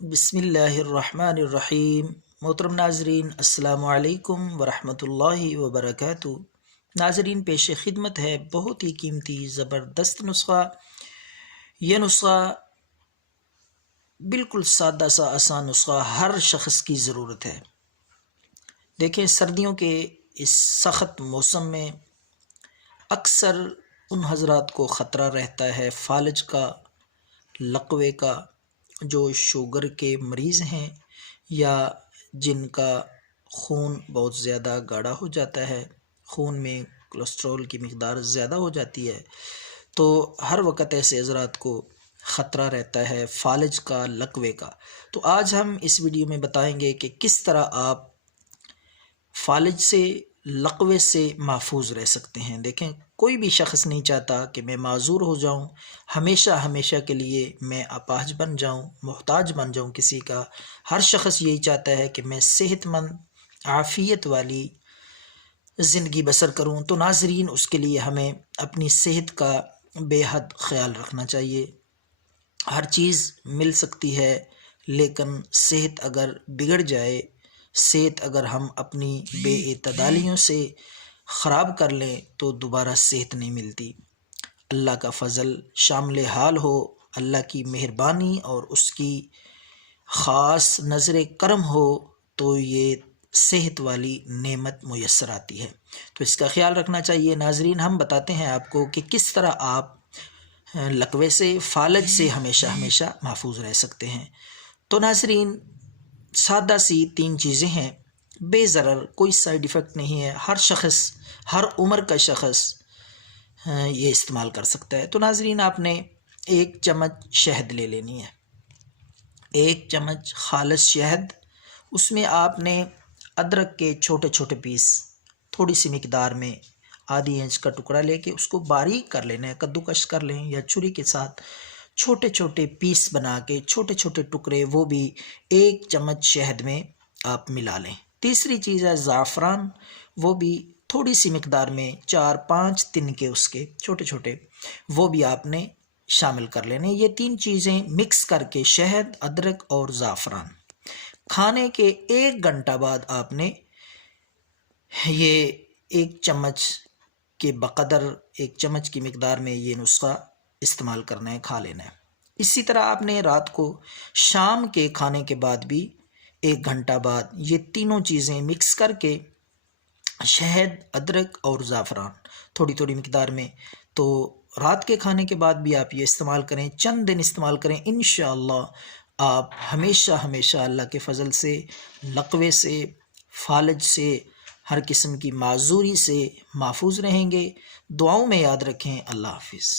بسم اللہ الرحمن الرحیم۔ محترم ناظرین، السلام علیکم ورحمۃ اللہ وبرکاتہ۔ ناظرین، پیش خدمت ہے بہت ہی قیمتی زبردست نسخہ۔ یہ نسخہ بالکل سادہ سا آسان نسخہ ہر شخص کی ضرورت ہے۔ دیکھیں، سردیوں کے اس سخت موسم میں اکثر ان حضرات کو خطرہ رہتا ہے فالج کا، لقوے کا، جو شوگر کے مریض ہیں یا جن کا خون بہت زیادہ گاڑھا ہو جاتا ہے، خون میں کولیسٹرول کی مقدار زیادہ ہو جاتی ہے، تو ہر وقت ایسے حضرات کو خطرہ رہتا ہے فالج کا، لقوے کا۔ تو آج ہم اس ویڈیو میں بتائیں گے کہ کس طرح آپ فالج سے، لقوے سے محفوظ رہ سکتے ہیں۔ دیکھیں، کوئی بھی شخص نہیں چاہتا کہ میں معذور ہو جاؤں، ہمیشہ کے لیے میں اپاہج بن جاؤں، محتاج بن جاؤں کسی کا۔ ہر شخص یہی چاہتا ہے کہ میں صحت مند، عافیت والی زندگی بسر کروں۔ تو ناظرین، اس کے لیے ہمیں اپنی صحت کا بے حد خیال رکھنا چاہیے۔ ہر چیز مل سکتی ہے، لیکن صحت اگر بگڑ جائے، صحت اگر ہم اپنی بے اعتدالیوں سے خراب کر لیں تو دوبارہ صحت نہیں ملتی۔ اللہ کا فضل شامل حال ہو، اللہ کی مہربانی اور اس کی خاص نظر کرم ہو تو یہ صحت والی نعمت میسر آتی ہے۔ تو اس کا خیال رکھنا چاہیے۔ ناظرین، ہم بتاتے ہیں آپ کو کہ کس طرح آپ لقوے سے، فالج سے ہمیشہ محفوظ رہ سکتے ہیں۔ تو ناظرین، سادہ سی 3 چیزیں ہیں، بے ضرر، کوئی سائیڈ ایفیکٹ نہیں ہے، ہر شخص، ہر عمر کا شخص یہ استعمال کر سکتا ہے۔ تو ناظرین، آپ نے 1 چمچ شہد لے لینی ہے، 1 چمچ خالص شہد۔ اس میں آپ نے ادرک کے چھوٹے چھوٹے پیس تھوڑی سی مقدار میں، آدھی انچ کا ٹکڑا لے کے اس کو باریک کر لینا ہے، کدوکش کر لیں یا چھری کے ساتھ چھوٹے چھوٹے پیس بنا کے، چھوٹے چھوٹے ٹکڑے، وہ بھی 1 چمچ شہد میں آپ ملا لیں۔ تیسری چیز ہے زعفران، وہ بھی تھوڑی سی مقدار میں 4-5 تنکے اس کے چھوٹے چھوٹے، وہ بھی آپ نے شامل کر لینے۔ یہ 3 چیزیں مکس کر کے، شہد، ادرک اور زعفران، کھانے کے 1 گھنٹہ بعد آپ نے یہ 1 چمچ کے بقدر، 1 چمچ کی مقدار میں یہ نسخہ استعمال کرنا ہے، کھا لینا ہے۔ اسی طرح آپ نے رات کو، شام کے کھانے کے بعد بھی 1 گھنٹہ بعد یہ تینوں چیزیں مکس کر کے، شہد، ادرک اور زعفران تھوڑی تھوڑی مقدار میں، تو رات کے کھانے کے بعد بھی آپ یہ استعمال کریں، چند دن استعمال کریں، انشاءاللہ آپ ہمیشہ اللہ کے فضل سے، لقوے سے، فالج سے، ہر قسم کی معذوری سے محفوظ رہیں گے۔ دعاؤں میں یاد رکھیں۔ اللہ حافظ۔